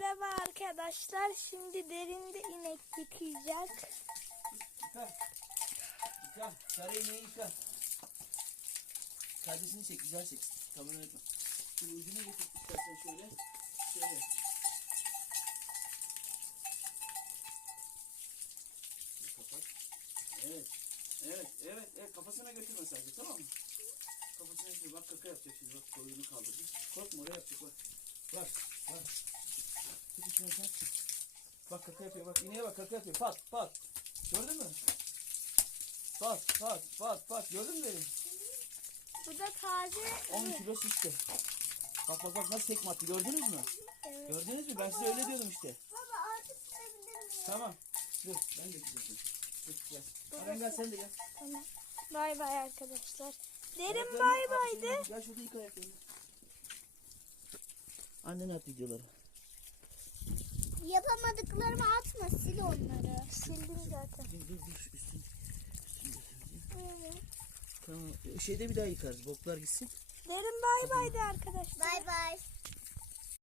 Merhaba arkadaşlar. Şimdi derinde inek yıkayacak. Yıka. Yıka. Sarı iğneyi yıka. Kardeşini çek, güzel çek. Kamera etme. Şöyle ucuna getir istersen şöyle. Şöyle. Kapat. Evet. Evet, evet, evet. Kafasına götürme sadece, tamam mı? Kafasına götür. Bak kaka yapacak şimdi. Bak koyunu kaldırdı. Korkma oraya yapacak bak. Bak, sen. Bak kaka yapıyor bak. ineğe bak kaka yapıyor. Pat, pat. Gördün mü? Pat, pat, pat, pat. Gördün mü beni? Bu da taze 10 ürün. kilo şişti. Bak bak bak nasıl tekme attı gördünüz mü? Evet. Gördünüz mü? Ben size öyle diyordum işte. Baba artık miyim? Tamam. Dur ben de gideceğim. Dur gel. Aren gel sen de gel. Tamam. Bay bay arkadaşlar. Derin bay baydı. Gel şurada yıka ayaklarını. Annen at videoları. Yapamadıklarımı atma sil onları. Sildim zaten. Dur dur dur üstünü. Üstünü getireceğim. Tamam. Şeyde bir daha yıkarız. Boklar gitsin. Derin bay baydı arkadaşlar. Bay bay.